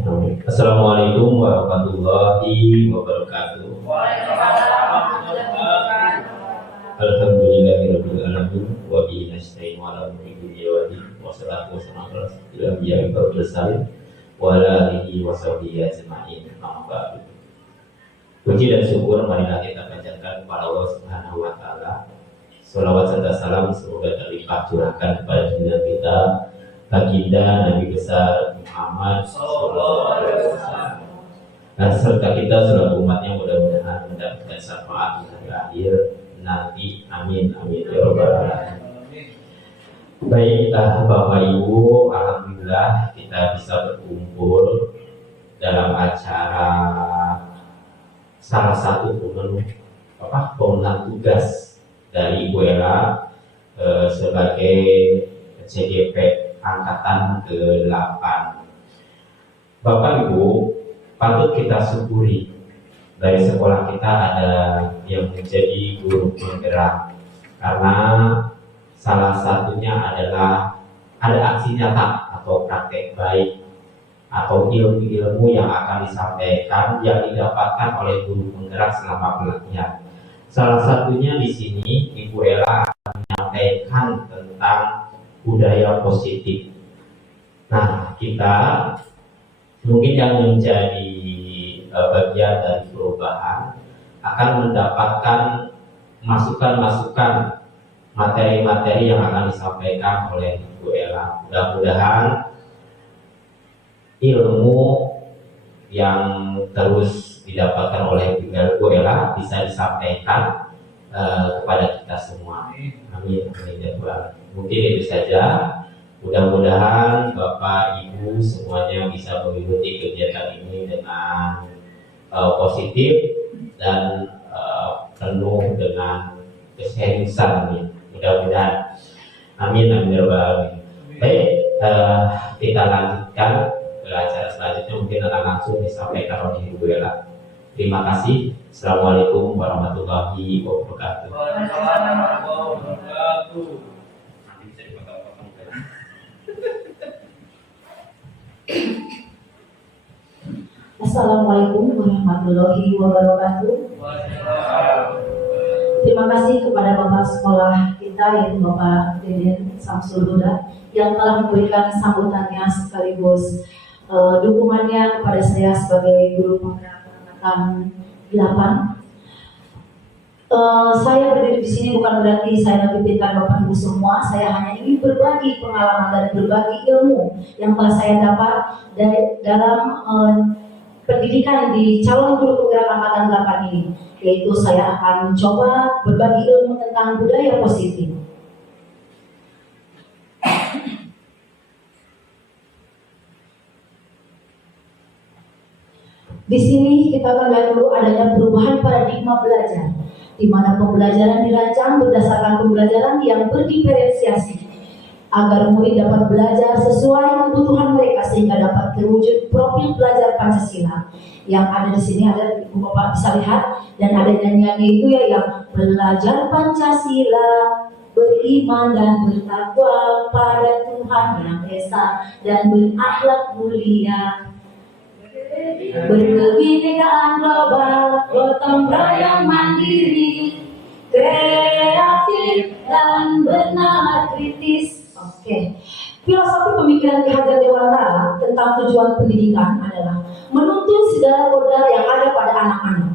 Assalamualaikum warahmatullahi wabarakatuh. Alhamdulillahirabbil alamin wa bihi nasta'in ala umuri dunya wa din wa salatu wassalamu ala asyrofil anbiya'i wal mursalin wa ala alihi wa sahbihi ajma'in. Amma ba'du. Puji dan syukur marilah kita panjatkan kepada Allah Subhanahu wa taala. Shalawat serta salam semoga terlimpah curahkan kepada junjungan kita baginda Nabi besar Muhammad sallallahu alaihi wasallam. Dan serta kita selalu umatnya mudah-mudahan mendapatkan syafaat di hari akhir nanti. Amin amin ya rabbal alamin. Baik Bapak Ibu, alhamdulillah kita bisa berkumpul dalam acara salah satu pemenuhan tugas dari Ibu Ella sebagai CGP angkatan ke-8. Bapak Ibu, patut kita syukuri dari sekolah kita ada yang menjadi guru penggerak, karena salah satunya adalah ada aksi nyata atau praktek baik atau ilmu-ilmu yang akan disampaikan yang didapatkan oleh guru penggerak selama pelatihan. Salah satunya di sini Ibu Ella akan menyampaikan tentang budaya positif. Nah, kita mungkin yang menjadi bagian dari perubahan akan mendapatkan masukan-masukan materi-materi yang akan disampaikan oleh Ibu Ella. Mudah-mudahan ilmu yang terus didapatkan oleh Ibu Ella bisa disampaikan kepada kita semua. Amin. Mungkin itu saja. Mudah-mudahan Bapak Ibu semuanya bisa mengikuti kegiatan ini dengan positif dan penuh dengan keseriusan. Mudah-mudahan. Amin amin ya rabbal alamin. Baik, kita lanjutkan ke acara selanjutnya, mungkin akan langsung disampaikan oleh Ibu Ella. Terima kasih. Assalamualaikum warahmatullahi wabarakatuh. Assalamualaikum warahmatullahi wabarakatuh. Terima kasih kepada Bapak sekolah kita, yaitu Bapak Deden Samsul Huda, yang telah memberikan sambutannya sekaligus dukungannya kepada saya sebagai guru penggerak angkatan 8. Saya berdiri di sini bukan berarti saya lebih pintar Bapak Ibu semua. Saya hanya ingin berbagi pengalaman dan berbagi ilmu yang telah saya dapat dalam pendidikan di calon guru penggerak angkatan 8 ini. Yaitu saya akan mencoba berbagi ilmu tentang budaya positif. Di sini kita akan lihat dulu adanya perubahan paradigma belajar, di mana pembelajaran dirancang berdasarkan pembelajaran yang berdiferensiasi, agar murid dapat belajar sesuai kebutuhan mereka sehingga dapat terwujud profil belajar Pancasila. Yang ada di sini ada Ibu Bapak bisa lihat, dan ada nyanyiannya itu ya, yang belajar Pancasila, beriman dan bertakwa pada Tuhan Yang Esa dan berakhlak mulia. Berkebinekaan global, gotong royong mandiri, kreatif dan bernalar kritis. Oke. Filosofi pemikiran Ki Hajar Dewantara tentang tujuan pendidikan adalah menuntun segala kodrat yang ada pada anak-anak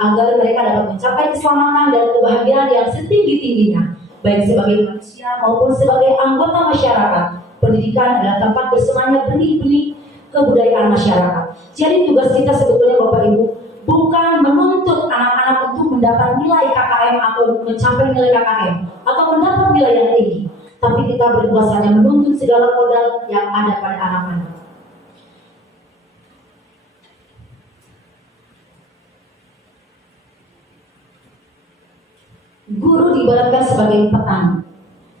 agar mereka dapat mencapai keselamatan dan kebahagiaan yang setinggi-tingginya, baik sebagai manusia maupun sebagai anggota masyarakat. Pendidikan adalah tempat bersemayamnya benih-benih kebudayaan masyarakat. Jadi tugas kita sebetulnya Bapak Ibu bukan menuntut anak-anak untuk mendapat nilai KKM atau mencapai nilai KKM atau mendapat nilai yang tinggi, tapi kita bertugas hanya menuntut segala kodrat yang ada pada anak-anak. Guru diibaratkan sebagai petani.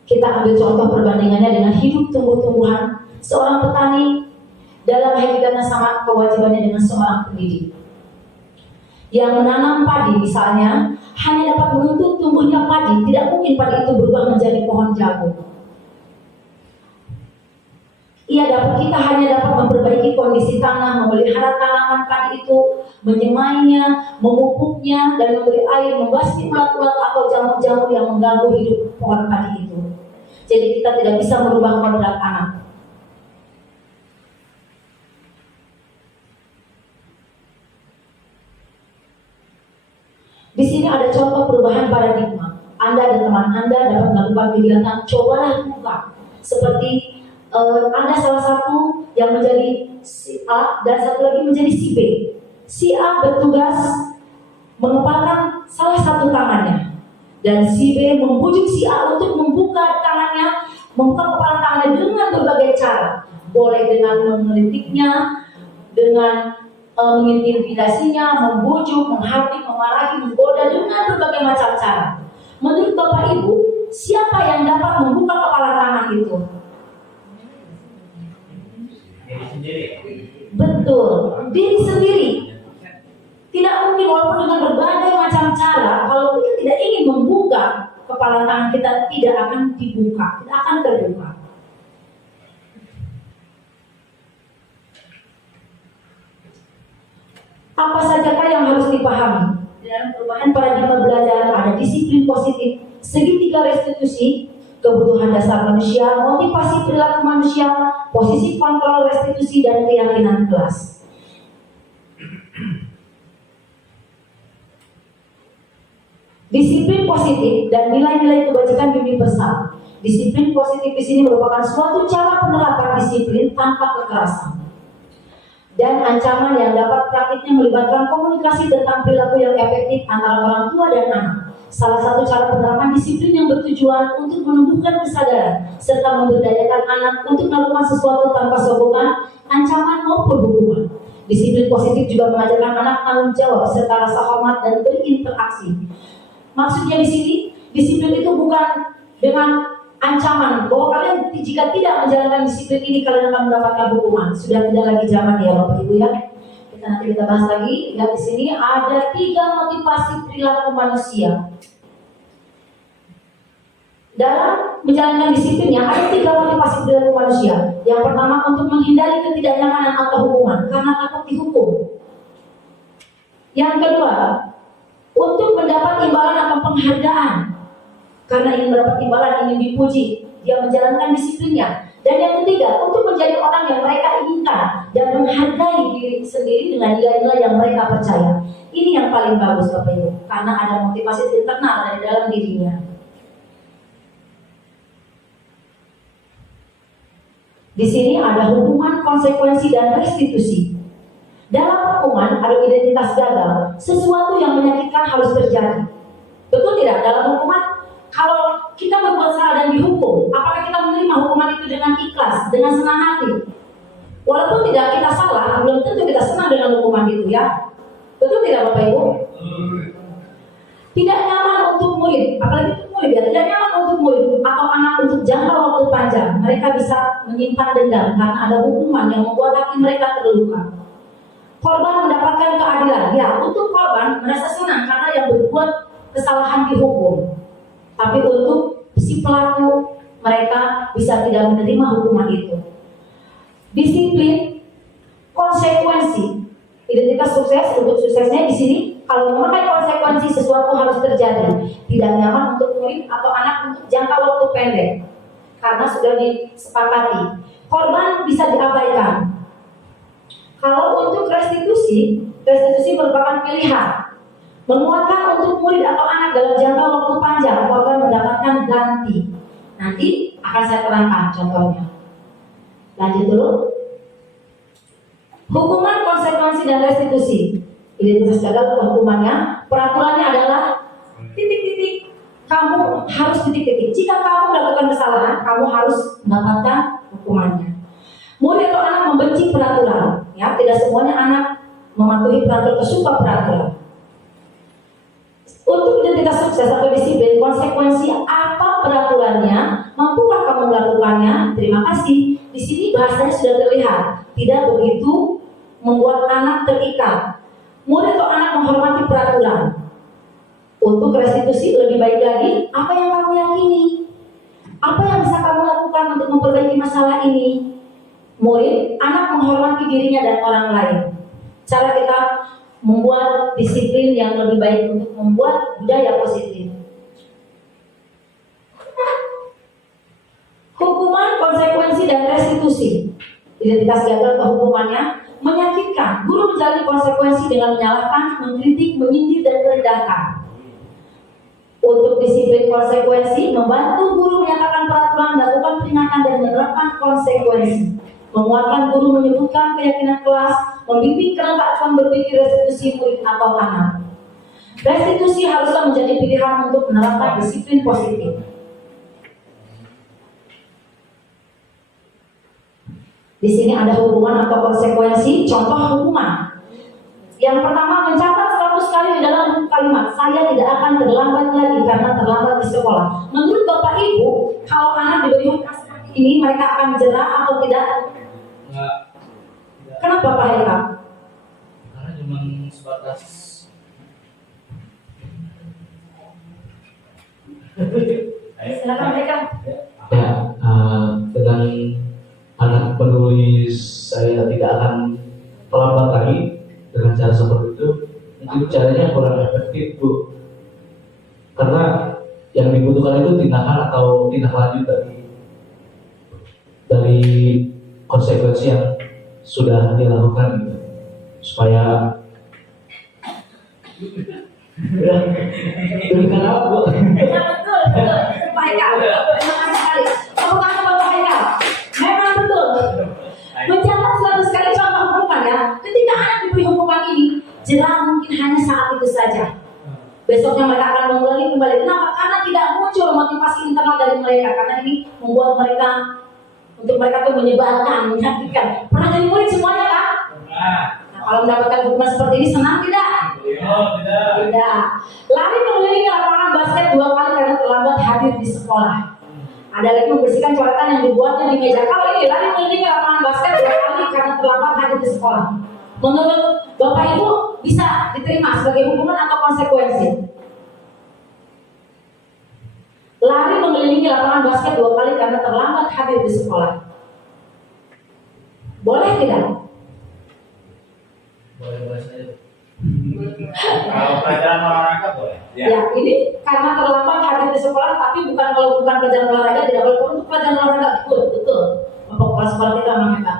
Kita ambil contoh perbandingannya dengan hidup tumbuh-tumbuhan. Seorang petani dalam hakikatnya sama kewajibannya dengan seorang pendidik. Yang menanam padi misalnya hanya dapat menuntut tumbuhnya padi, tidak mungkin padi itu berubah menjadi pohon jagung. Kita hanya dapat memperbaiki kondisi tanah, memelihara tanaman padi itu, menyemainya, memupuknya, dan memberi air, membasmi ulat-ulat atau jamur-jamur yang mengganggu hidup pohon padi itu. Jadi kita tidak bisa merubah kodrat anak. Di sini ada contoh perubahan paradigma. Anda dan teman Anda dapat melakukan kegiatan cobalah buka. Seperti ada salah satu yang menjadi si A dan satu lagi menjadi si B. Si A bertugas mengepalkan salah satu tangannya, dan si B membujuk si A untuk membuka tangannya, membuka kepala tangannya dengan berbagai cara. Boleh dengan mengeritiknya, dengan mengintimidasinya, membujuk, menghardik, memarahi, menggoda dengan berbagai macam cara. Menurut Bapak Ibu, siapa yang dapat membuka kepala tangan itu? Betul, diri sendiri. Tidak mungkin walaupun dengan berbagai macam cara, kalau kita tidak ingin membuka kepala tangan kita, tidak akan dibuka, tidak akan terbuka. Apa sajakah yang harus dipahami? Dalam perubahan paradigma belajar ada disiplin positif, segitiga restitusi, kebutuhan dasar manusia, motivasi perilaku manusia, posisi kontrol restitusi, dan keyakinan kelas. Disiplin positif dan nilai-nilai kebajikan universal. Disiplin positif di sini merupakan suatu cara penerapan disiplin tanpa kekerasan dan ancaman yang dapat praktiknya melibatkan komunikasi tentang perilaku yang efektif antara orang tua dan anak. Salah satu cara penerapan disiplin yang bertujuan untuk menumbuhkan kesadaran serta memberdayakan anak untuk melakukan sesuatu tanpa sokongan, ancaman maupun hukuman. Disiplin positif juga mengajarkan anak tanggung jawab serta rasa hormat dan berinteraksi. Maksudnya di sini, disiplin itu bukan dengan ancaman bahwa kalian jika tidak menjalankan disiplin ini kalian akan mendapatkan hukuman. Sudah tidak lagi zaman ya Bapak Ibu ya. Nanti kita bahas lagi. Lihat di sini ada 3 motivasi perilaku manusia. Dalam menjalankan disiplinnya ada 3 motivasi perilaku manusia. Yang pertama untuk menghindari ketidaknyamanan atau hukuman karena takut dihukum. Yang kedua untuk mendapat imbalan atau penghargaan karena ingin mendapat imbalan, ingin dipuji, dia menjalankan disiplinnya. Dan yang ketiga, untuk menjadi orang yang mereka inginkan dan menghargai diri sendiri dengan nilai-nilai yang mereka percaya. Ini yang paling bagus Bapak Ibu, karena ada motivasi internal dari dalam dirinya. Di sini ada hukuman, konsekuensi, dan restitusi. Dalam hukuman ada identitas gagal, sesuatu yang menyakitkan harus terjadi. Betul tidak? Dalam hukuman, kalau kita berbuat salah dan dihukum, apakah kita menerima hukuman itu dengan ikhlas, dengan senang hati? Walaupun tidak kita salah, belum tentu kita senang dengan hukuman itu ya. Betul tidak Bapak Ibu? Tidak nyaman untuk murid, apalagi untuk murid ya, tidak nyaman untuk murid atau anak untuk jangka waktu panjang. Mereka bisa menyimpan dendam karena ada hukuman yang membuat hati mereka terluka. Korban mendapatkan keadilan, ya untuk korban merasa senang karena yang berbuat kesalahan dihukum. Tapi untuk si pelaku, mereka bisa tidak menerima hukuman itu. Disiplin, konsekuensi, identitas sukses. Untuk suksesnya di sini, kalau memakai konsekuensi sesuatu harus terjadi. Tidak nyaman untuk murid atau anak untuk jangka waktu pendek, karena sudah disepakati. Korban bisa diabaikan. Kalau untuk restitusi merupakan pilihan. Menguatkan untuk murid atau anak dalam jangka waktu panjang, korban mendapatkan ganti. Nanti akan saya terangkan contohnya. Lanjut dulu. Hukuman, konsekuensi, dan restitusi. Identitas gagal hukumannya. Peraturannya adalah titik-titik. Kamu harus titik-titik. Jika kamu melakukan kesalahan, kamu harus mendapatkan hukumannya. Murid atau anak membenci peraturan. Ya, tidak semuanya anak mematuhi peraturan atau suka peraturan. Untuk identitas sukses atau disiplin, konsekuensi apa peraturannya, mampukah kamu melakukannya? Terima kasih. Di sini bahasanya sudah terlihat, tidak begitu membuat anak terikat. Murid atau anak menghormati peraturan. Untuk restitusi lebih baik lagi, apa yang kamu yakini? Apa yang bisa kamu lakukan untuk memperbaiki masalah ini? murid, anak menghormati dirinya dan orang lain. Cara kita membuat disiplin yang lebih baik untuk membuat budaya positif. Hukuman, konsekuensi, dan restitusi. Identitas gagal kehukumannya menyakitkan. Guru menjalani konsekuensi dengan menyalahkan, mengkritik, menyindir, dan merendahkan. Untuk disiplin konsekuensi, membantu guru menyatakan peraturan, melakukan peringatan, dan menerapkan konsekuensi. Menguatkan guru menyebutkan keyakinan kelas, membimbing kerendahan berpikir restitusi murid atau anak. Restitusi haruslah menjadi pilihan untuk menerapkan disiplin positif. Di sini ada hukuman atau konsekuensi. Contoh hukuman. Yang pertama, mencatat 100 kali di dalam kalimat, saya tidak akan terlambat lagi karena terlambat di sekolah. Menurut Bapak Ibu, kalau anak diberi hukuman seperti ini, mereka akan jerah atau tidak? Enggak. Kenapa Pak Heka? Karena cuma sebatas Silakan mereka. Ya, dengan anak menulis saya tidak akan terlambat lagi dengan cara seperti itu, mungkin caranya kurang efektif, Bu. Karena yang dibutuhkan itu tindakan atau tindak lanjut dari konsekuensi yang sudah dilakukan gitu. Supaya demikian apa, Bu? Ya, betul. Pak Heka. Terima kasih sekali. Tepuk tangan Bapak Heka. Memang betul. Mencatat 100 kali contoh hukuman ya. Ketika anak diberi hukuman ini, jerah mungkin hanya saat itu saja. Besoknya mereka akan mengulangi kembali. Kenapa? Karena tidak muncul motivasi internal dari mereka. Karena ini membuat mereka, untuk mereka tuh menyebalkan, menyakitkan. Pernah jadi murid semuanya kan? Nah, kalau mendapatkan hukuman seperti ini senang tidak? Tidak. Lari mengelilingi lapangan basket 2 kali karena terlambat hadir di sekolah. Ada lagi membersihkan coretan yang dibuatnya di meja. Kalau ini lari mengelilingi lapangan basket 2 kali karena terlambat hadir di sekolah. Menurut Bapak Ibu bisa diterima sebagai hukuman atau konsekuensi? Lari mengelilingi lapangan basket 2 kali karena terlambat hadir di sekolah. Boleh tidak? boleh saja. Kalau pelajaran olahraga boleh. Ya, ini karena terlambat hadir di sekolah, tapi kalau bukan pelajaran olahraga tidak boleh. Untuk pelajaran olahraga betul. Bapak kepala sekolah kita memang hebat.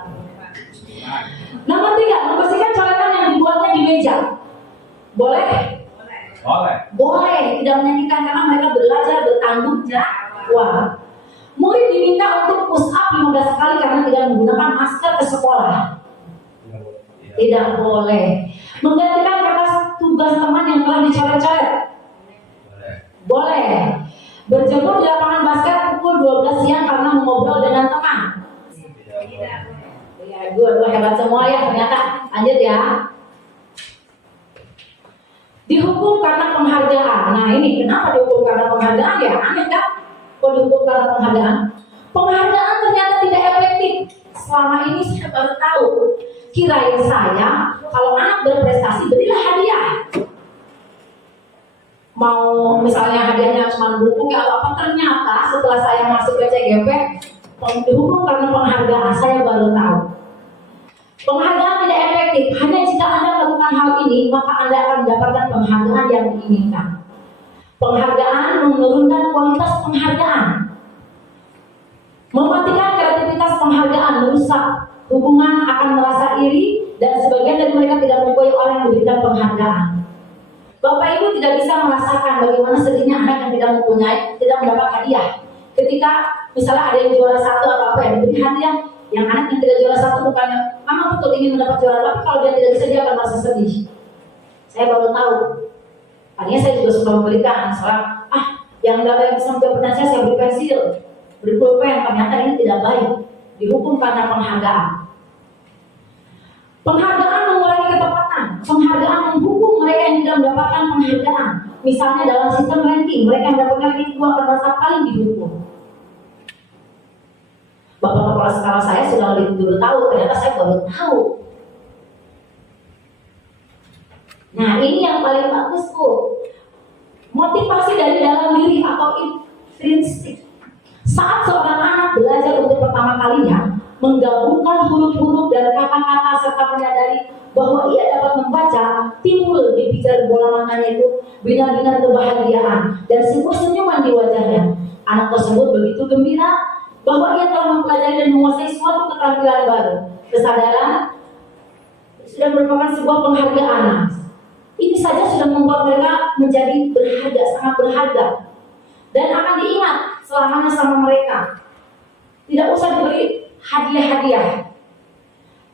Nomor 3, membersihkan coretan yang dibuatnya di meja. Boleh? Boleh. Boleh, tidak menyakitkan karena mereka belajar bertanggung jawab. Murid diminta untuk push up 15 kali karena tidak menggunakan masker ke sekolah. Tidak boleh. Menggantikan kertas tugas teman yang telah dicoret-coret. Boleh. Berjemur di lapangan basket pukul 12 siang karena mengobrol dengan teman. Ya, dua hebat semua ya ternyata. Lanjut ya. Dihukum karena penghargaan. Nah ini kenapa dihukum karena penghargaan ya? Aneh kan? Kok dihukum karena penghargaan? Penghargaan ternyata tidak efektif. Selama ini saya baru tahu. Kirain saya kalau anak berprestasi berilah hadiah. Mau misalnya hadiahnya cuma buku atau apa, ternyata setelah saya masuk ke CGP dihukum karena penghargaan. Saya baru tahu. Penghargaan tidak efektif. Hanya jika Anda melakukan hal ini, maka Anda akan mendapatkan penghargaan yang diinginkan. Penghargaan menurunkan kualitas penghargaan. Mematikan kreativitas penghargaan merusak hubungan, akan merasa iri, dan sebagian dari mereka tidak menyukai orang yang diberikan penghargaan. Bapak Ibu tidak bisa merasakan bagaimana sedihnya anak yang tidak mendapat hadiah. Ketika misalnya ada yang juara 1 atau apa yang diberi hadiah, yang anak yang tidak juara 1 bukannya mama betul ingin mendapat juara, tapi kalau dia tidak bisa dia akan merasa sedih. Saya baru tahu. Tadinya saya juga suka memberikan, misalnya yang tidak bisa menjawab saya beri pensil, beri pulpen. Ternyata ini tidak baik. Dihukum karena penghargaan. Penghargaan mengurangi ketepatan. Penghargaan menghukum mereka yang tidak mendapatkan penghargaan. Misalnya dalam sistem ranking, mereka yang mendapatkan ranking 2 akan merasa paling dihukum. Bapak kepala sekolah saya sudah lebih dulu tahu, ternyata saya baru tahu. Nah ini yang paling bagus Bu. Motivasi dari dalam diri atau intrinsik. Saat seorang anak belajar untuk pertama kalinya, menggabungkan huruf-huruf dan kata-kata serta menyadari bahwa ia dapat membaca, timbul di pijar bola matanya itu binar-binar kebahagiaan dan sebuah senyuman di wajahnya. Anak tersebut begitu gembira bahwa ia telah mempelajari dan menguasai suatu keterampilan baru. Kesadaran sudah merupakan sebuah penghargaan. Ini saja sudah membuat mereka menjadi berharga, sangat berharga, dan akan diingat selamanya sama mereka. Tidak usah diberi hadiah-hadiah.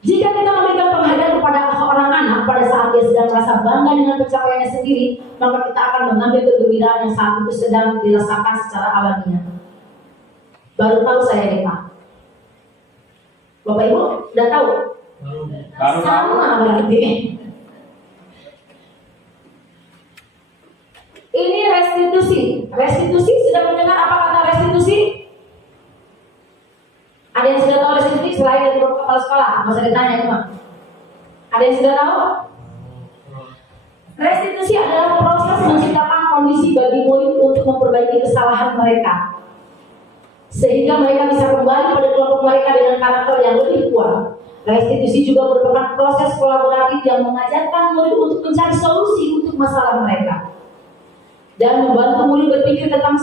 Jika kita memberikan penghargaan kepada seorang anak pada saat dia sedang merasa bangga dengan pencapaiannya sendiri, maka kita akan mengambil kegembiraan yang saat itu sedang dirasakan secara alamiah. Baru tahu saya deh Pak. Bapak Ibu udah tahu? Baru Sama berarti. Ini restitusi. Restitusi, sudah mendengar apa kata restitusi? Ada yang sudah tahu restitusi selain dari kepala sekolah? Nggak usah ditanya cuma. Ada yang sudah tahu? Restitusi adalah proses menciptakan kondisi bagi murid untuk memperbaiki kesalahan mereka, sehingga mereka bisa kembali pada kelompok mereka dengan karakter yang lebih kuat. Restitusi juga merupakan proses kolaboratif yang mengajarkan murid untuk mencari solusi untuk masalah mereka dan membantu murid berpikir tentang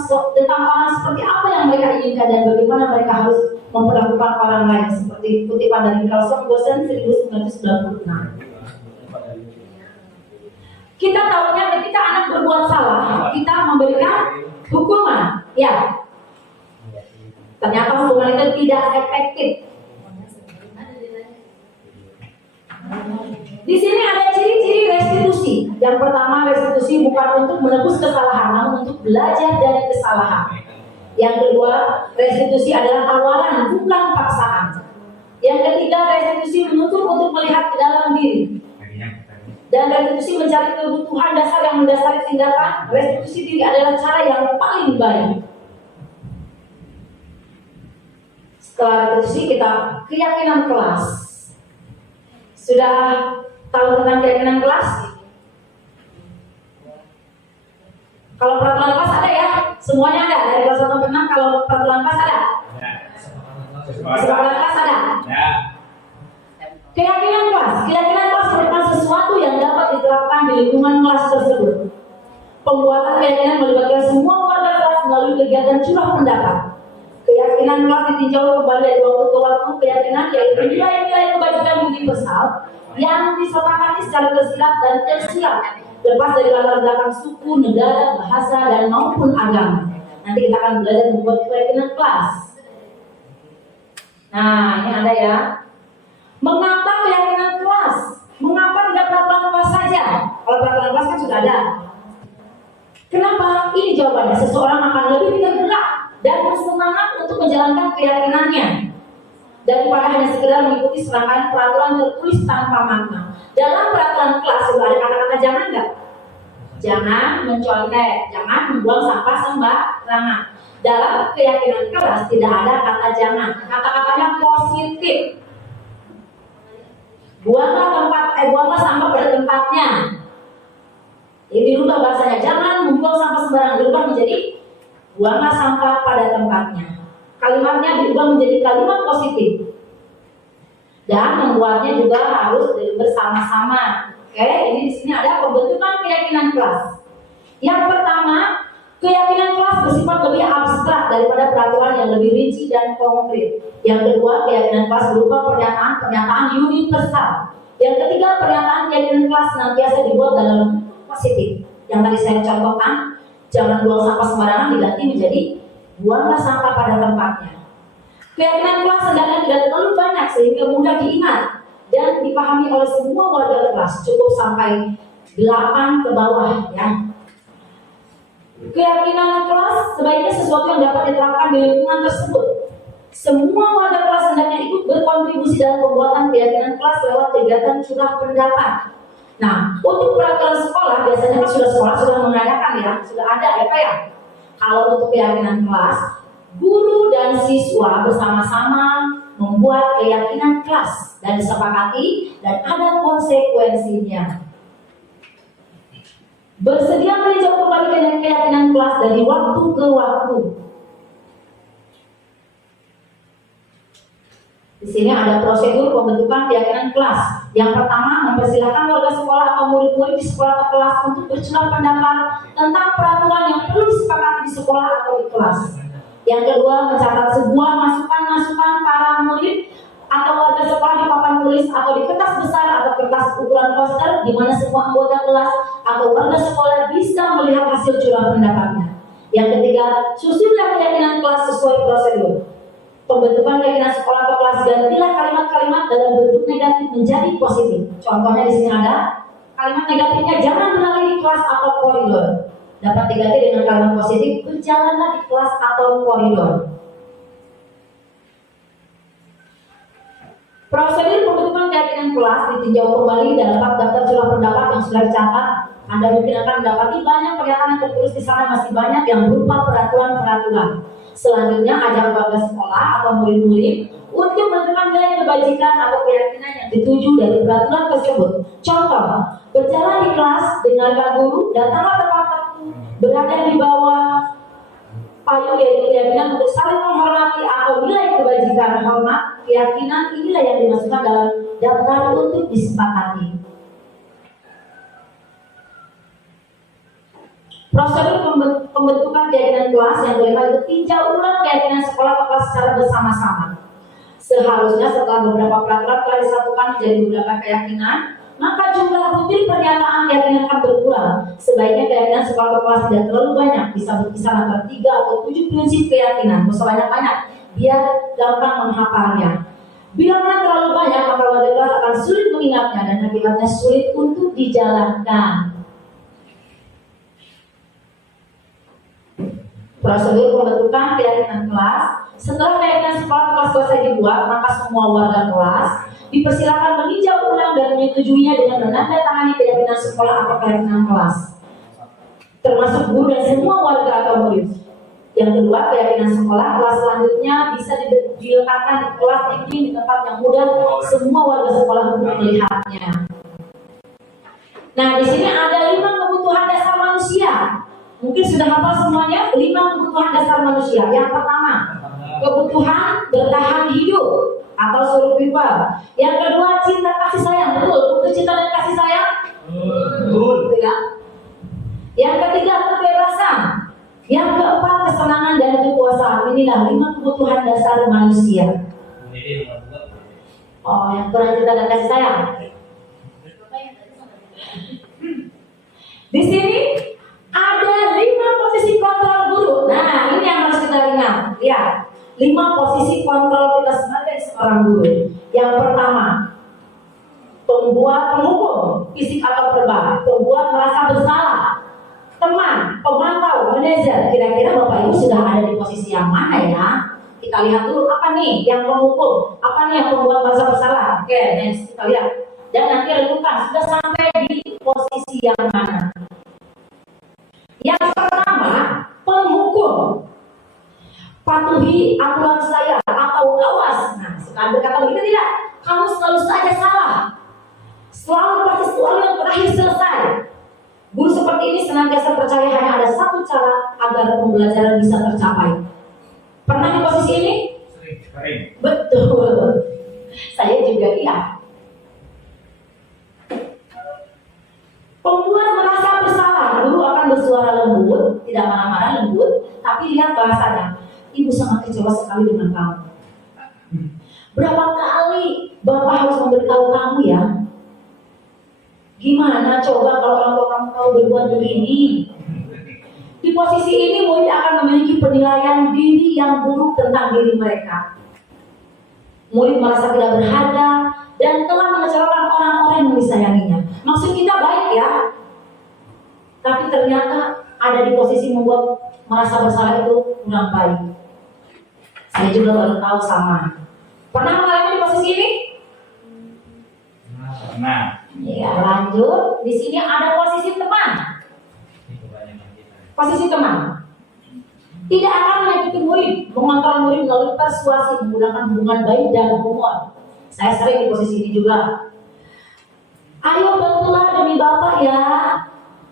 orang seperti apa yang mereka inginkan dan bagaimana mereka harus memperlakukan orang lain, seperti kutipan dari Carlson Gosen 1996. Kita tahunya ketika anak berbuat salah, kita memberikan hukuman, ya. Ternyata hukuman itu tidak efektif. Di sini ada ciri-ciri restitusi. Yang pertama, restitusi bukan untuk menebus kesalahan, namun untuk belajar dari kesalahan. Yang kedua, restitusi adalah tawaran, bukan paksaan. Yang ketiga, restitusi menuntut untuk melihat ke dalam diri. Dan restitusi mencari kebutuhan dasar yang mendasari tindakan. Restitusi diri adalah cara yang paling baik. Setelah restitusi, kita keyakinan kelas. Sudah tahu tentang keyakinan kelas? Kalau peraturan kelas ada ya? Semuanya ada, dari kelas 1 sampai 6. Kalau peraturan kelas ada? Peraturan kelas ada? Ya. Keyakinan kelas merupakan sesuatu yang dapat diterapkan di lingkungan kelas tersebut. Pembuatan keyakinan melibatkan semua warga kelas melalui kegiatan curah pendapat. Keyakinan kelas ditinjau kembali dari waktu ke waktu. Keyakinan yaitu nilai-nilai kebajikan universal yang disepakati secara tersirat dan tersirat, lepas dari latar belakang suku, negara, bahasa, dan maupun agama. Nanti kita akan belajar membuat keyakinan kelas. Nah, ini ada ya. Mengapa keyakinan kelas? Mengapa tidak peraturan kelas saja? Kalau peraturan kelas kan sudah ada. Kenapa? Ini jawabannya. Seseorang akan lebih tergerak dan bersemangat untuk menjalankan keyakinannya daripada hanya sekedar mengikuti serangkaian peraturan tertulis tanpa makna. Dalam peraturan kelas sudah ada kata-kata jangan nggak? Jangan mencontek, jangan membuang sampah sembarangan. Dalam keyakinan kelas tidak ada kata jangan. Kata-katanya positif. Buanglah sampah pada tempatnya. Ini dirubah bahasanya, jangan membuang sampah sembarangan, dirubah menjadi buanglah sampah pada tempatnya. Kalimatnya diubah menjadi kalimat positif. Dan membuatnya juga harus bersama-sama. Oke, ini di sini ada pembentukan keyakinan kelas. Yang pertama, keyakinan kelas bersifat lebih abstrak daripada peraturan yang lebih rinci dan konkret. Yang kedua, keyakinan kelas berupa pernyataan universal. Yang ketiga, pernyataan keyakinan kelas senantiasa dibuat dalam positif. Yang tadi saya contohkan, jangan buang sampah sembarangan diganti menjadi buanglah sampah pada tempatnya. Keyakinan kelas hendaknya tidak terlalu banyak sehingga mudah diingat dan dipahami oleh semua warga kelas. Cukup sampai 8 ke bawah ya. Keyakinan kelas sebaiknya sesuatu yang dapat diterapkan di lingkungan tersebut. Semua warga kelas hendaknya ikut berkontribusi dalam pembuatan keyakinan kelas lewat kegiatan curah pendapat. Nah, untuk peraturan sekolah biasanya kan sekolah sudah mengadakan ya, sudah ada ya Pak ya. Kalau untuk keyakinan kelas, guru dan siswa bersama-sama membuat keyakinan kelas dan disepakati dan ada konsekuensinya. Bersedia meninjau kembali keyakinan kelas dari waktu ke waktu. Di sini ada prosedur pembentukan keyakinan kelas. Yang pertama, mempersilahkan warga sekolah atau murid-murid di sekolah atau kelas untuk bercurah pendapat tentang peraturan yang perlu disepakati di sekolah atau di kelas. Yang kedua, mencatat sebuah masukan-masukan para murid atau warga sekolah di papan tulis atau di kertas besar atau kertas ukuran poster, di mana semua anggota kelas atau warga sekolah bisa melihat hasil curah pendapatnya. Yang ketiga, susunlah keyakinan kelas sesuai prosedur. Pembentukan keyakinan sekolah atau kelas, gantilah kalimat-kalimat dalam bentuk negatif menjadi positif. Contohnya di sini ada kalimat negatifnya, jangan berlari di kelas atau koridor. Dapat diganti dengan kalimat positif, berjalanlah di kelas atau koridor. Prosedur pembentukan keyakinan kelas ditinjau kembali dalam daftar curah pendapat yang sudah dicatat. Anda mungkin akan mendapati banyak pernyataan yang tertulis di sana, masih banyak yang berupa peraturan-peraturan. Selanjutnya, ajak warga sekolah atau murid-murid untuk menentukan gaya kebajikan atau keyakinan yang dituju dari peraturan tersebut. Contoh, berjalan di kelas, dengarkan guru, datanglah tepat waktu, berada di bawah payung yaitu keyakinan untuk saling menghormati atau nilai kebajikan hormat. Keyakinan inilah yang dimasukkan dalam daftar untuk disepakati. Prosedur pembentukan keyakinan kelas yang kelima itu tinjau ulang keyakinan sekolah atau kelas secara bersama-sama. Seharusnya setelah beberapa peraturan telah disatukan menjadi beberapa keyakinan, maka jumlah butir pernyataan keyakinan akan berkurang. Sebaiknya keyakinan sekolah atau kelas tidak terlalu banyak, bisa berkisar antara 3 atau 7 prinsip keyakinan. Bisa banyak-banyak, biar gampang menghafalnya. Bila mana terlalu banyak, maka warga kelas akan sulit mengingatnya dan akibatnya sulit untuk dijalankan. Prosedur pembentukan keyakinan kelas. Setelah keyakinan sekolah atau kelas selesai dibuat, maka semua warga kelas dipersilakan meninjau ulang dan menyetujuinya dengan menandatangani keyakinan sekolah atau keyakinan kelas, termasuk guru dan semua warga atau murid. Yang kedua, keyakinan sekolah kelas selanjutnya bisa diletakkan di kelas ini di tempat yang mudah semua warga sekolah untuk melihatnya. Nah, di sini ada 5 kebutuhan dasar manusia. Mungkin sudah hafal semuanya, 5 kebutuhan dasar manusia. Yang pertama, kebutuhan bertahan hidup atau survival. Yang kedua, cinta kasih sayang. Betul, butuh cinta dan kasih sayang? Betul. Ya. Yang ketiga, kebebasan. Yang keempat, kesenangan dan kekuasaan. Inilah 5 kebutuhan dasar manusia. Oh, yang kurang cinta dan kasih sayang. Di sini ada 5 posisi kontrol guru. Nah, ini yang harus kita ingat. Lihat, 5 posisi kontrol kita sebagai seorang guru. Yang pertama, pembuat penghukum, fisik atau verbal. Pembuat merasa bersalah. Teman, pemantau, manajer. Kira-kira Bapak Ibu sudah ada di posisi yang mana ya? Kita lihat dulu apa nih yang penghukum, apa nih yang pembuat merasa bersalah. Oke, next kita lihat. Dan nanti renungkan sudah sampai di posisi yang mana. Yang pertama, penghukum. Patuhi aturan saya atau awas. Nah, sekarang berkata begitu tidak? Kamu selalu saja salah. Pasti selalu yang terakhir selesai. Guru seperti ini senantiasa percaya hanya ada satu cara agar pembelajaran bisa tercapai. Pernah di posisi ini? Sering. Betul. Saya juga iya. Pembuat merasa bersalah, guru akan bersuara lembut, tidak marah-marah, lembut, tapi lihat bahasanya. Ibu sangat kecewa sekali dengan kamu. Berapa kali Bapak harus memberitahu kamu ya? Gimana coba kalau orang tua kamu tahu berbuat begini? Di posisi ini murid akan memiliki penilaian diri yang buruk tentang diri mereka. Murid merasa tidak berharga dan telah mengecewakan orang-orang yang disayanginya. Maksud kita baik ya, tapi ternyata ada di posisi membuat merasa bersalah itu kurang baik. Saya juga baru tahu sama. Pernah mengalami di posisi ini? Nah, Ya, lanjut. Di sini ada posisi teman. Posisi teman. Tidak akan menyakiti murid, mengontrol murid melalui persuasi, menggunakan hubungan baik dan humor. Saya sering di posisi ini juga. Ayo bantulah demi Bapak ya.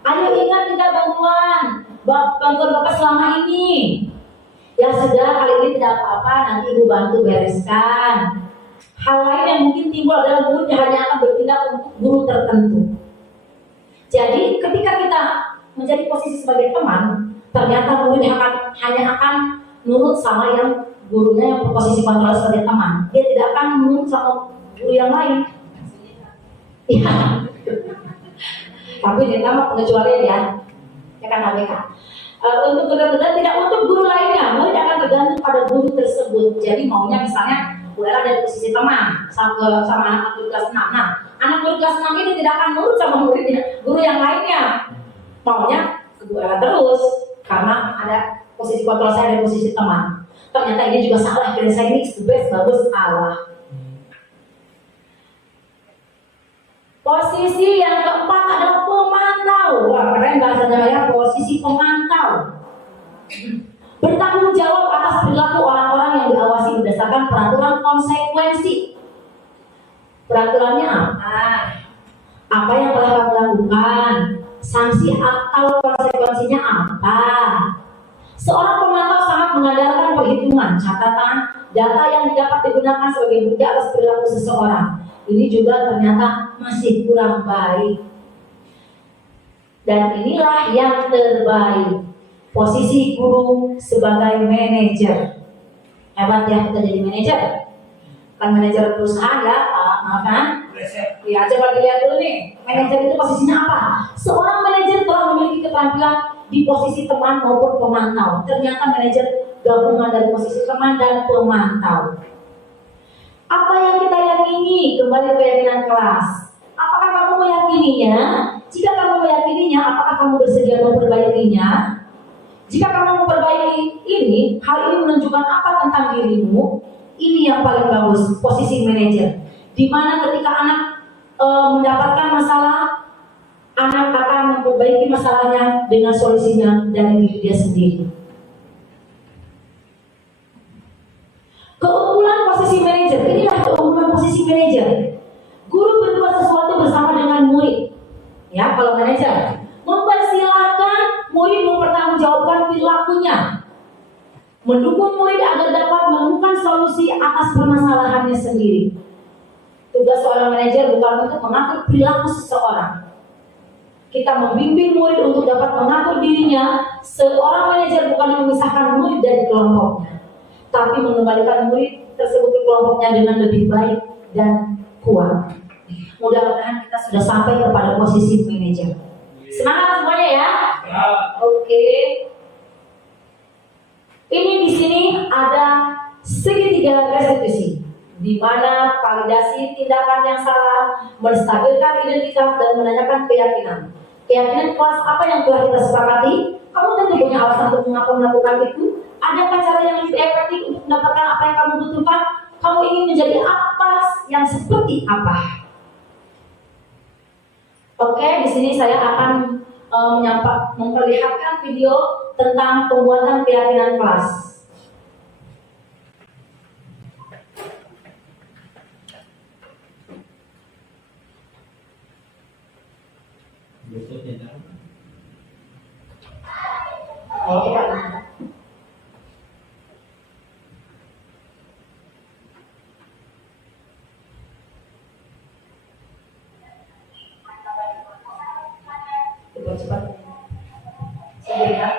Ayo ingat tidak bantuan Bapak selama ini. Ya sudah, kali ini tidak apa-apa, nanti Ibu bantu bereskan. Hal lain yang mungkin timbul adalah murid hanya akan berpindah untuk guru tertentu. Jadi ketika kita menjadi posisi sebagai teman, ternyata murid hanya akan nurut sama yang gurunya yang posisi kontrol sebagai teman. Dia tidak akan nurut sama guru yang lain. Ya. Tapi dia nama pengecualian ya kan ABK. Untuk benar-benar tidak untuk guru lainnya, murid akan tergantung pada guru tersebut. Jadi maunya misalnya udahlah dari posisi teman sama anak murid kelas 6. Nah, anak murid kelas 6 ini tidak akan nurut sama muridnya, guru yang lainnya. Maunya kedua terus karena ada posisi kontrol saya dan posisi teman. Ternyata ini juga salah, dan saya ini the best, bagus, salah. Posisi yang keempat adalah pemantau. Wah, keren bahasanya ya, posisi pemantau. Bertanggung jawab atas perilaku orang-orang yang diawasi berdasarkan peraturan konsekuensi. Peraturannya apa? Apa yang telah kamu lakukan? Sanksi atau konsekuensinya apa? Seorang pemantau sangat mengandalkan perhitungan, catatan, data yang dapat digunakan sebagai bukti atas perilaku seseorang. Ini juga ternyata masih kurang baik. Dan inilah yang terbaik, posisi guru sebagai manajer. Hebat ya kita jadi manajer. Kan manajer perusahaan ya, maaf kan? Ya, coba dilihat dulu nih, manajer itu posisinya apa? Seorang manajer telah memiliki keterampilan di posisi teman maupun pemantau. Ternyata manajer gabungan dari posisi teman dan pemantau. Apa yang kita yakini? Kembali ke keyakinan kelas. Apakah kamu meyakininya? Jika kamu meyakininya, apakah kamu bersedia memperbaikinya? Jika kamu memperbaiki ini, hal ini menunjukkan apa tentang dirimu? Ini yang paling bagus, posisi manajer. Di mana ketika anak mendapatkan masalah, anak akan memperbaiki masalahnya dengan solusinya dari diri dia sendiri. Keunggulan posisi manajer, inilah keunggulan posisi manajer. Guru berbuat sesuatu bersama dengan murid. Ya, kalau manajer mempersilahkan murid mempertanggungjawabkan perilakunya, mendukung murid agar dapat menemukan solusi atas permasalahannya sendiri. Tugas seorang manajer bukan untuk mengatur perilaku seseorang. Kita membimbing murid untuk dapat mengatur dirinya. Seorang manajer bukan memisahkan murid dari kelompoknya, tapi mengembalikan murid tersebut ke kelompoknya dengan lebih baik dan kuat. Mudah-mudahan kita sudah sampai kepada posisi manajer. Semangat semuanya ya. Oke. Ini di sini ada segitiga restitusi, di mana validasi tindakan yang salah, menstabilkan identitas dan menanyakan keyakinan. Keyakinan kelas apa yang telah kita sepakati? Kamu tentu punya alasan untuk mengapa melakukan itu. Adakah cara yang lebih efektif untuk mendapatkan apa yang kamu butuhkan? Kamu ingin menjadi apa yang seperti apa? Oke, di sini saya akan memperlihatkan video tentang pembuatan keyakinan kelas. Cepat. Saya lihat.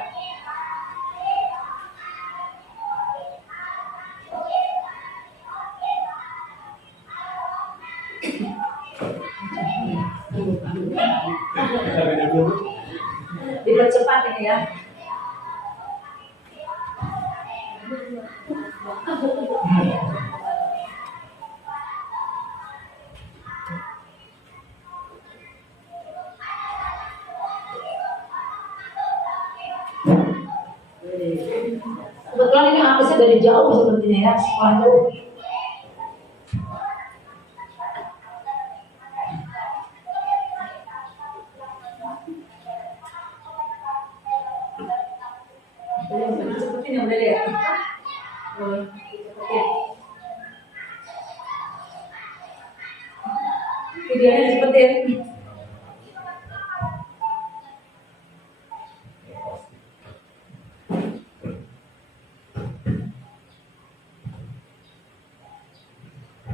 Dipercepat ini ya. Kebetulan ini aksesnya dari jauh sepertinya ya, sekolah jauh. Cepetin yang udah ya. Videonya cepetin.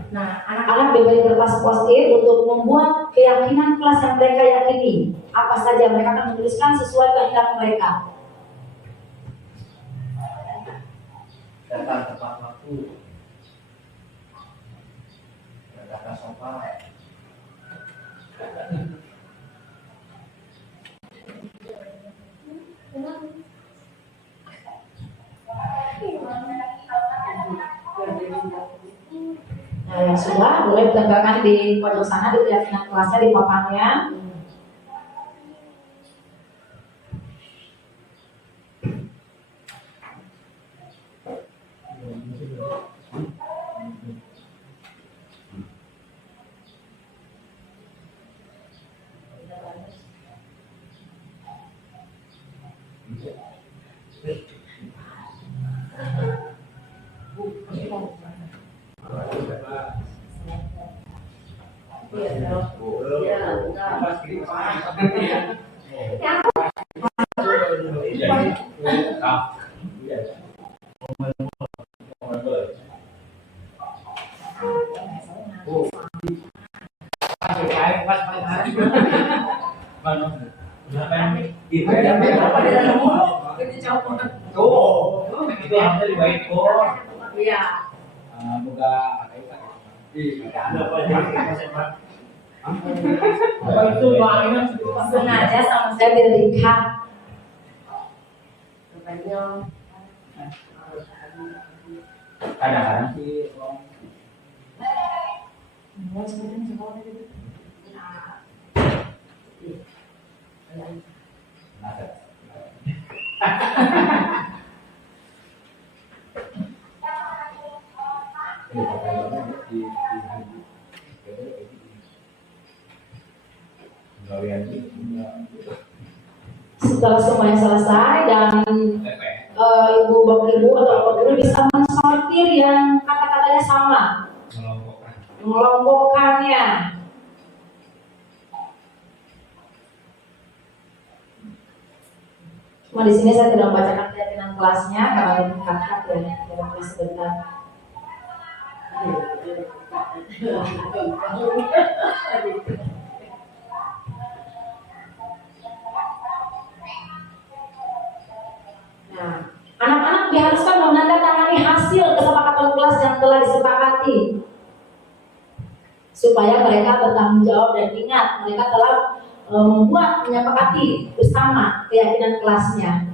Nah, anak-anak diberi kertas post-it untuk membuat keyakinan kelas yang mereka yakini. Apa saja mereka akan menuliskan sesuai kehendak mereka. Datang tepat waktu. Datang sopan. Nah, yang sudah boleh ditambahkan di pojok sana di keyakinan kelasnya di papannya. Sengaja sama saya biar diikat. Kadang-kadang sih Setelah semuanya selesai dan ibu bapak ibu atau bapak guru bisa mensortir yang kata-katanya sama, mengelompokkannya. Cuma di sini saya tidak membacakan keyakinan kelasnya karena ini kakak ya dalam kelas sebentar. Nah, anak-anak diharuskan menandatangani hasil kesepakatan kelas yang telah disepakati supaya mereka bertanggung jawab dan ingat mereka telah menyepakati bersama keyakinan kelasnya.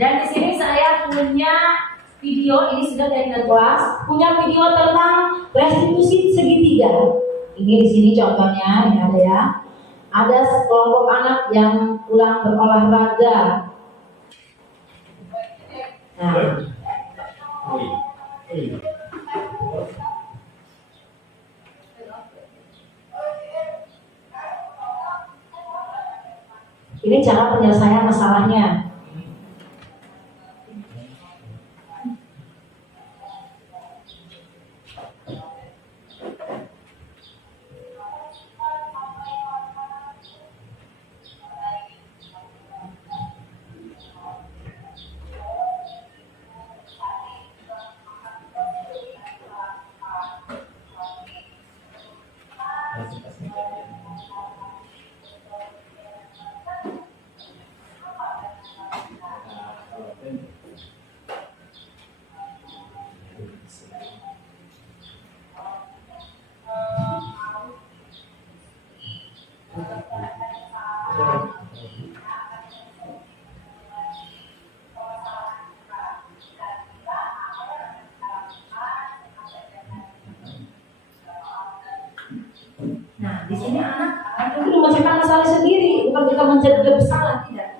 Dan di sini saya punya video, ini sudah dari kelas, punya video tentang restitusi segitiga. Ini di sini contohnya, ini ada ya. Ada sekelompok anak yang pulang berolahraga. Nah, ini cara penyelesaian masalahnya. Nah, di sini anak itu memecahkan masalah sendiri, bukan kita mencari bersalah, tidak.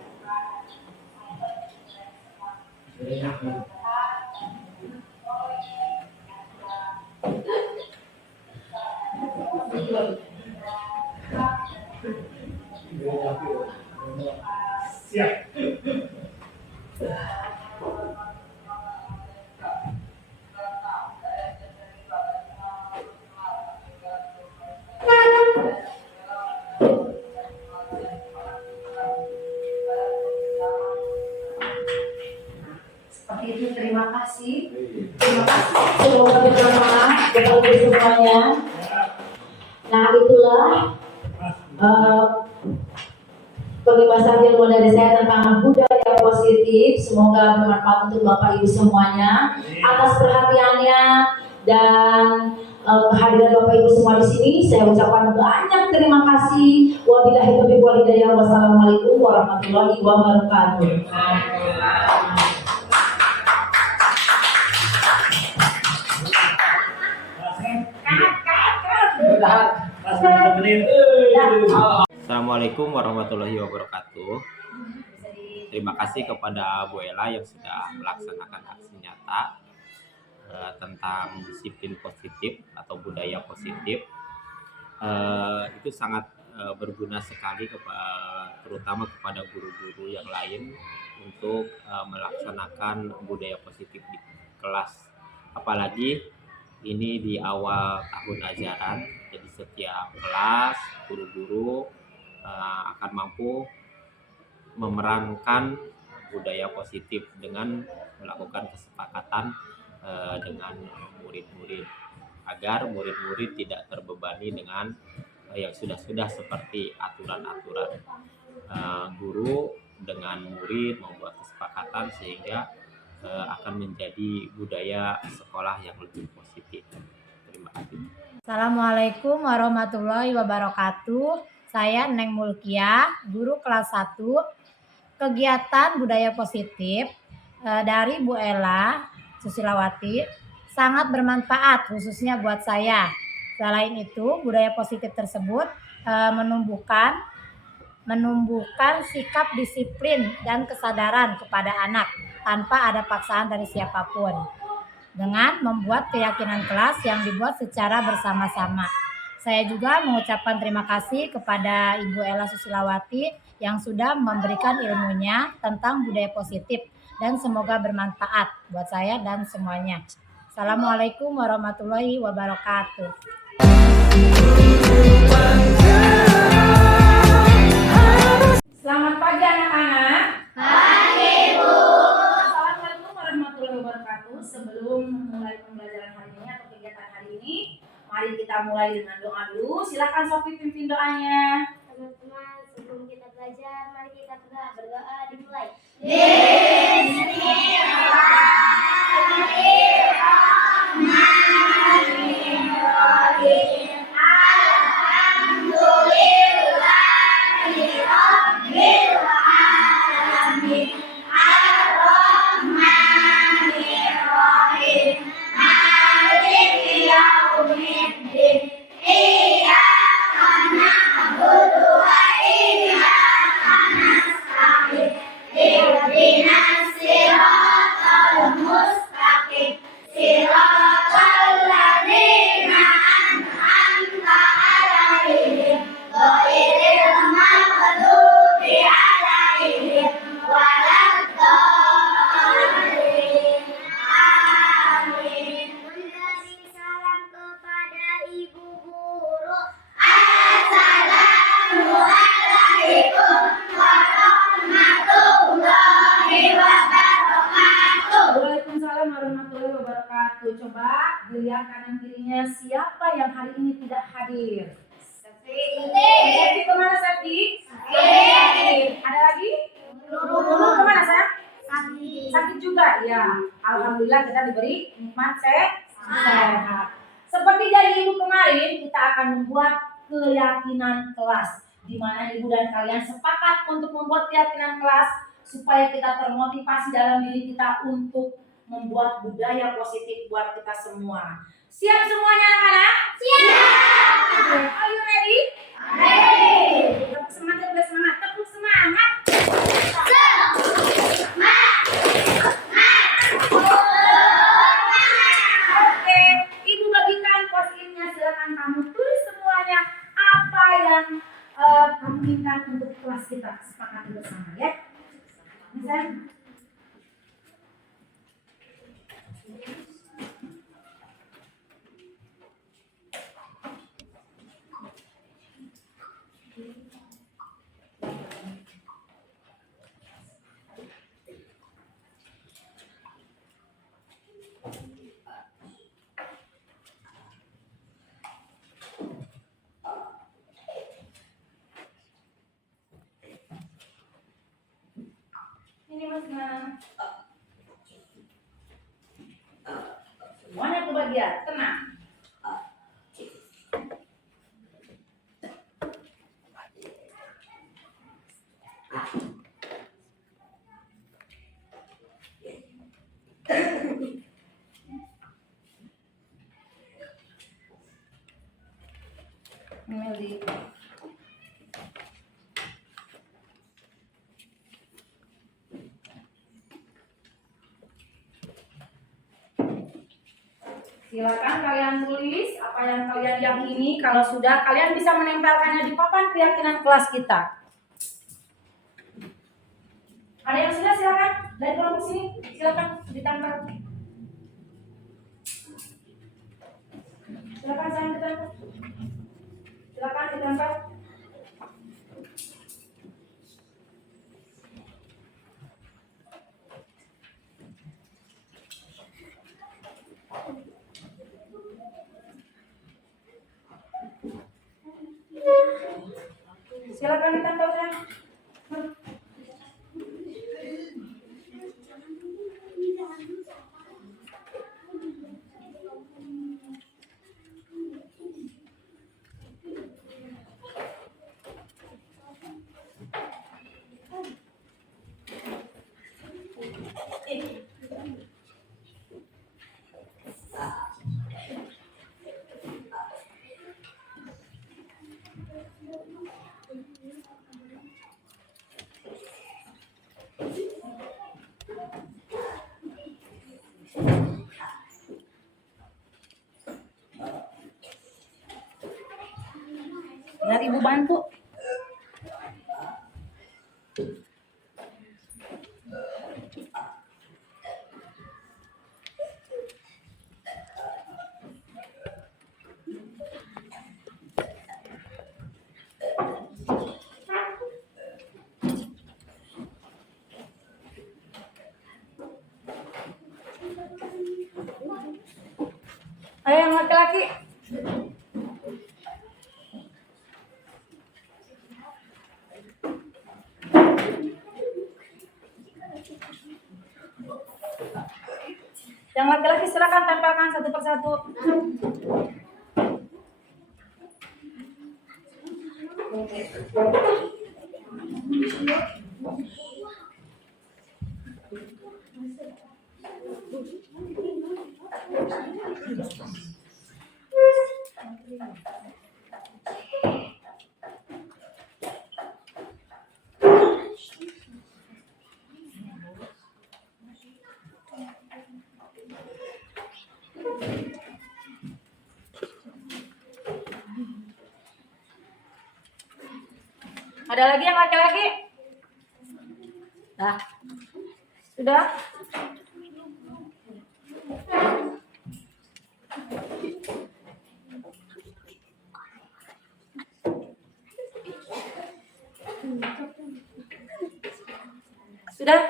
Seperti itu, terima kasih. Terima kasih. Semoga bermanfaat Bapak Ibu semuanya. Nah, itulah pembahasan ilmu dari saya tentang budaya positif. Semoga bermanfaat untuk Bapak Ibu semuanya. Atas perhatiannya dan kehadiran Bapak Ibu semua di sini, saya ucapkan banyak terima kasih. Wabillahi taufiq wal hidayah. Wassalamualaikum warahmatullahi wabarakatuh. Assalamualaikum warahmatullahi wabarakatuh. Terima kasih kepada Bu Ella yang sudah melaksanakan aksi nyata tentang disiplin positif atau budaya positif. Itu sangat berguna sekali terutama kepada guru-guru yang lain untuk melaksanakan budaya positif di kelas. Apalagi ini di awal tahun ajaran, jadi setiap kelas guru-guru akan mampu memerankan budaya positif dengan melakukan kesepakatan dengan murid-murid agar murid-murid tidak terbebani dengan yang sudah-sudah seperti aturan-aturan. Guru dengan murid membuat kesepakatan sehingga akan menjadi budaya sekolah yang lebih positif. Terima kasih. Assalamualaikum warahmatullahi wabarakatuh. Saya Neng Mulkia, guru kelas 1 kegiatan budaya positif dari Bu Ella Susilawati sangat bermanfaat khususnya buat saya. Selain itu, budaya positif tersebut menumbuhkan sikap disiplin dan kesadaran kepada anak tanpa ada paksaan dari siapapun, dengan membuat keyakinan kelas yang dibuat secara bersama-sama. Saya juga mengucapkan terima kasih kepada Ibu Ella Susilawati yang sudah memberikan ilmunya tentang budaya positif dan semoga bermanfaat buat saya dan semuanya. Assalamualaikum warahmatullahi wabarakatuh. Selamat pagi anak-anak. Pagi, Bu. Assalamualaikum warahmatullahi wabarakatuh. Sebelum memulai pembelajaran hari ini atau kegiatan hari ini, mari kita mulai dengan doa dulu. Silakan Sofi pimpin doanya. Teman-teman, sebelum kita belajar, mari kita berdoa dimulai. Bismillahirrahmanirrahim. Alhamdulillahirabbil alamin. Ar-Rahmanirrahim. Maliki yaumiddin. Iyyaka na'budu wa iyyaka nasta'in. Ihdinas siratal mustaqim. Siratal ladzina an'amta 'alaihim ghairil maghdubi 'alaihim waladdallin. Amin. Memberi salam kepada ibu guru. Assalamualaikum warahmatullahi wabarakatuh. Waalaikumsalam warahmatullahi wabarakatuh. Coba dilihat kanan kirinya, siapa yang hari ini tidak hadir? Septi kemana Septi? Ada lagi? Nurul kemana Sep? Sakit juga ya. Alhamdulillah kita diberi nikmat sehat. Seperti janji ibu kemarin, kita akan membuat keyakinan kelas, di mana ibu dan kalian sepakat untuk membuat keyakinan kelas supaya kita termotivasi dalam diri kita untuk membuat budaya positif buat kita semua. Siap semuanya anak-anak? Siap. Are you ready? Ready. Tepuk semangat, tepuk semangat. coba sepakati bersama ya. Sayang. Ini Mas Nah. Semuanya kebagian, tenang. Meli. Silakan kalian tulis apa yang kalian yakini. Kalau sudah, kalian bisa menempelkannya di papan keyakinan kelas kita. Ada yang sudah, silakan. Dari kelompok sini, silakan ditempel. Silakan sayang ditempel. Silakan ditempel. Silakan ditempel sayang. Biar ibu bantu. Ayo yang laki-laki. Yang laki-laki silakan tempelkan satu persatu. Ada lagi yang laki-laki? Nah, sudah? Sudah?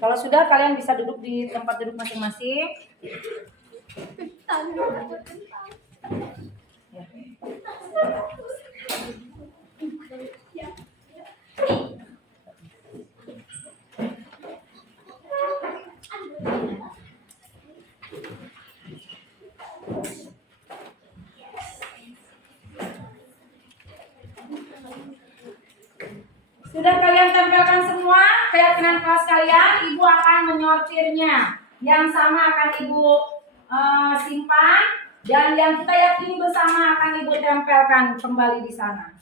Kalau sudah, kalian bisa duduk di tempat duduk masing-masing. Ya. Sudah kalian tempelkan semua keyakinan kelas kalian, ibu akan menyortirnya. Yang sama akan ibu simpan, dan yang kita yakini bersama akan ibu tempelkan kembali di sana.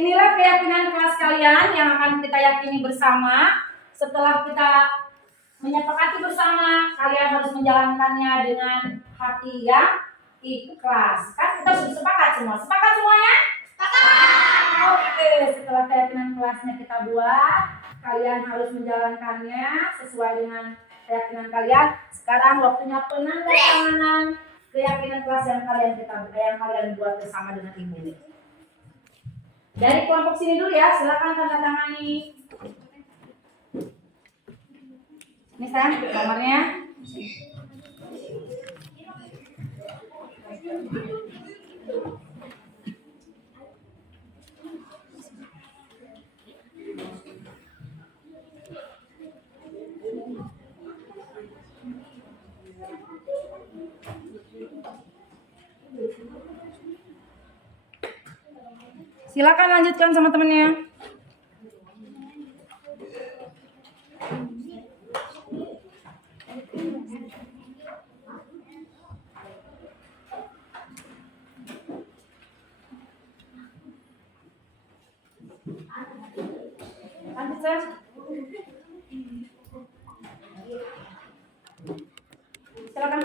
Inilah keyakinan kelas kalian yang akan kita yakini bersama. Setelah kita menyepakati bersama, kalian harus menjalankannya dengan hati yang ikhlas. Kan kita sudah sepakat semua. Sepakat semuanya? Sepakat. Oke, setelah keyakinan kelasnya kita buat, kalian harus menjalankannya sesuai dengan keyakinan kalian. Sekarang waktunya penandatanganan keyakinan kelas yang kalian buat bersama dengan ibu. Dari kelompok sini dulu ya, silakan tanda tangani. Ini sayang nomornya. Silakan lanjutkan sama temennya. Lanjut, Sas. Silakan.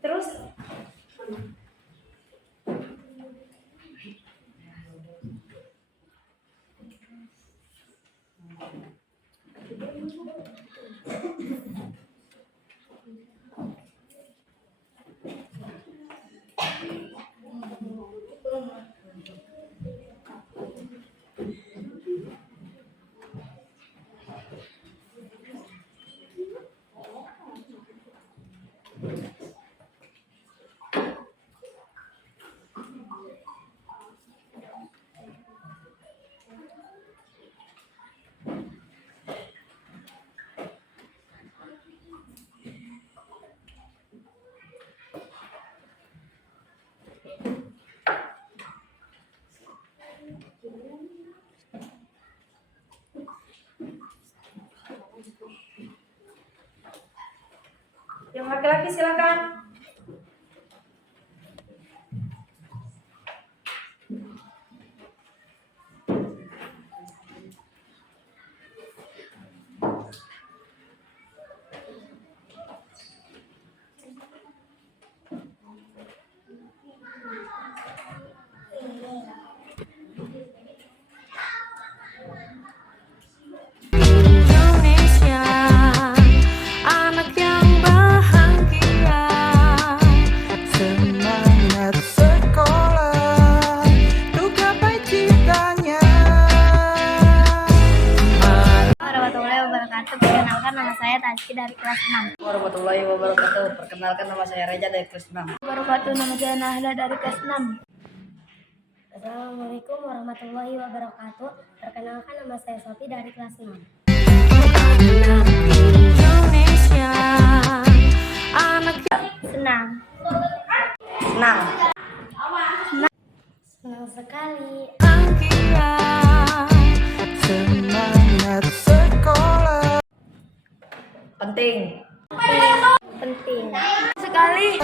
Terus yang laki-laki silakan. Indonesia, anak yang bahagia, semangat sekolah, untuk gapai citanya. Warahmatullahi wabarakatuh. Perkenalkan nama saya Taski dari kelas 6. Warahmatullahi wabarakatuh. Perkenalkan nama saya Reja dari kelas 6. Wabarakatuh, nama saya Nahla dari kelas 6. Assalamualaikum warahmatullahi wabarakatuh. Perkenalkan nama saya Sofi dari kelas 6. Indonesia, anak Senang. Senang. Senang sekali. bahagia, semangat sekolah, Penting. Penting. sekali,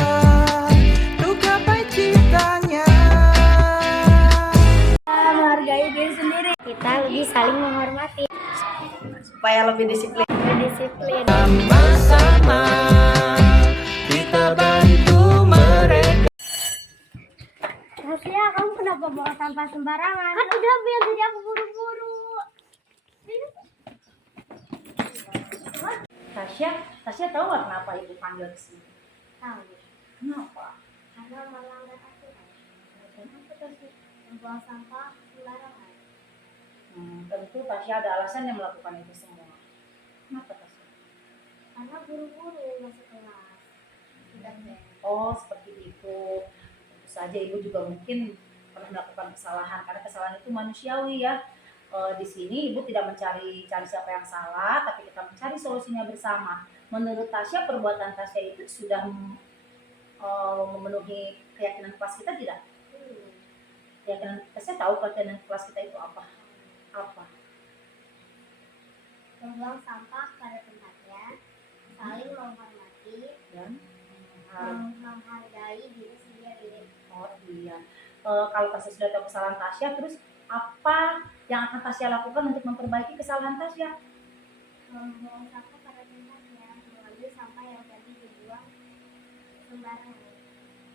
untuk gapai citanya. Menghargai diri sendiri. Kita lebih saling menghormati. Supaya lebih disiplin. Berdisiplin. Sama-sama kita bantu mereka. Tasya, kamu kenapa bawa sampah sembarangan? Kan udah biar jadi aku buru-buru. Tasya tahu nggak kenapa ibu panggil ke sini? Tahu. Kenapa? Karena melanggar aturan. membuang sampah sembarangan. Tentu Tasya ada alasan yang melakukan itu semua. Kenapa Tasya? Karena buru-buru masuk kelas. Oh, seperti itu. Tentu saja ibu juga mungkin pernah melakukan kesalahan, karena kesalahan itu manusiawi ya. Di sini ibu tidak mencari siapa yang salah, tapi kita mencari solusinya bersama. Menurut Tasya, perbuatan Tasya itu sudah memenuhi keyakinan kelas kita tidak? Keyakinan Tasya tahu keyakinan kelas kita itu apa? Membuang sampah pada tempatnya, saling menghormati, Dan menghargai diri sendiri. oh iya. Kalau Tasya sudah tahu kesalahan Tasya, terus apa yang akan Tasya lakukan untuk memperbaiki kesalahan Tasya? Membuang sampah pada tempatnya, mengambil sampah yang tadi dibuang sembarangan.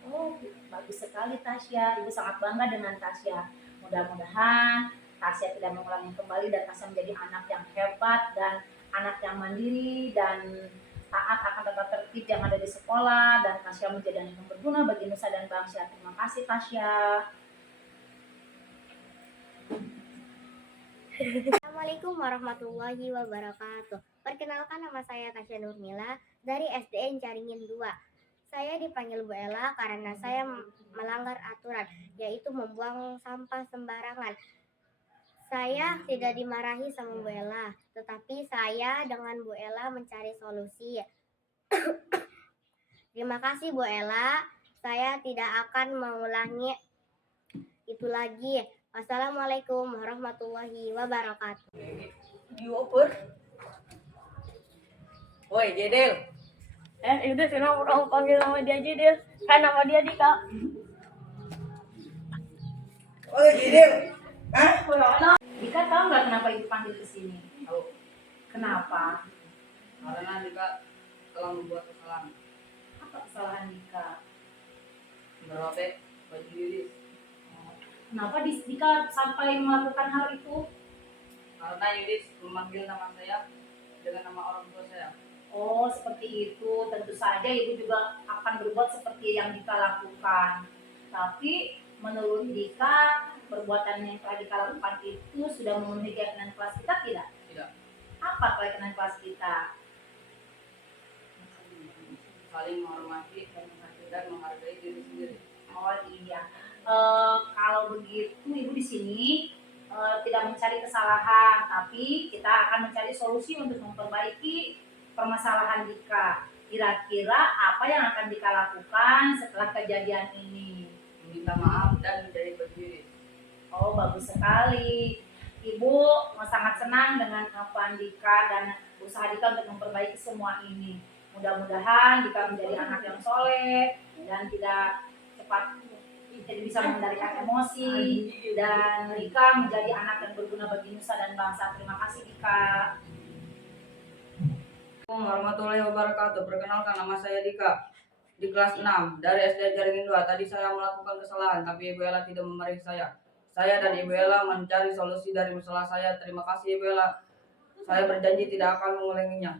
Oh, bagus sekali Tasya. Ibu sangat bangga dengan Tasya. Mudah-mudahan Tasya tidak mengulangi kembali dan Tasya menjadi anak yang hebat dan anak yang mandiri dan taat akan tata tertib yang ada di sekolah, dan Tasya menjadi anak yang berguna bagi nusa dan bangsa. Terima kasih Tasya. Assalamualaikum warahmatullahi wabarakatuh. Perkenalkan, nama saya Tasya Nurmila dari SDN Caringin 2. Saya dipanggil Bu Ella karena saya melanggar aturan, yaitu membuang sampah sembarangan. Saya tidak dimarahi sama Bu Ella, tetapi saya dengan Bu Ella mencari solusi. Terima kasih Bu Ella, saya tidak akan mengulangi itu lagi. Wassalamualaikum warahmatullahi wabarakatuh. Dioper. Woi, Jedel. Udah senang orang panggil nama dia aja dia. Kan nama dia Dika. Woi, Jedel. Dika tahu nggak kenapa ibu panggil ke sini? Tahu. Kenapa? Karena Dika telah membuat kesalahan. Apa kesalahan Dika? Merobek baju Yudis. Kenapa Dika sampai melakukan hal itu? Karena Yudis memanggil nama saya dengan nama orang tua saya. Oh, seperti itu. Tentu saja ibu juga akan berbuat seperti yang Dika lakukan. Tapi menurut Dika, perbuatan yang telah Dika lakukan itu sudah memenuhi keyakinan kelas kita tidak? Tidak. Apa keyakinan kelas kita? Saling menghormati dan menghargai diri sendiri. Oh iya. Kalau begitu ibu di sini tidak mencari kesalahan, tapi kita akan mencari solusi untuk memperbaiki permasalahan Dika. Kira-kira apa yang akan Dika lakukan setelah kejadian ini? Meminta maaf dan menjadi berdiri. Oh, bagus sekali. Ibu sangat senang dengan pengakuan Dika dan usaha Dika untuk memperbaiki semua ini. Mudah-mudahan Dika menjadi anak yang soleh dan tidak cepat bisa mengendalikan emosi, dan Dika menjadi anak yang berguna bagi nusa dan bangsa. Terima kasih Dika. Assalamualaikum warahmatullahi wabarakatuh. Perkenalkan, nama saya Dika di kelas 6 dari SDN Caringin 2. Tadi saya melakukan kesalahan, tapi Ibu Ella tidak memarahi saya. Saya dan Ibu Ella mencari solusi dari masalah saya. Terima kasih Ibu Ella. Saya berjanji tidak akan mengulanginya.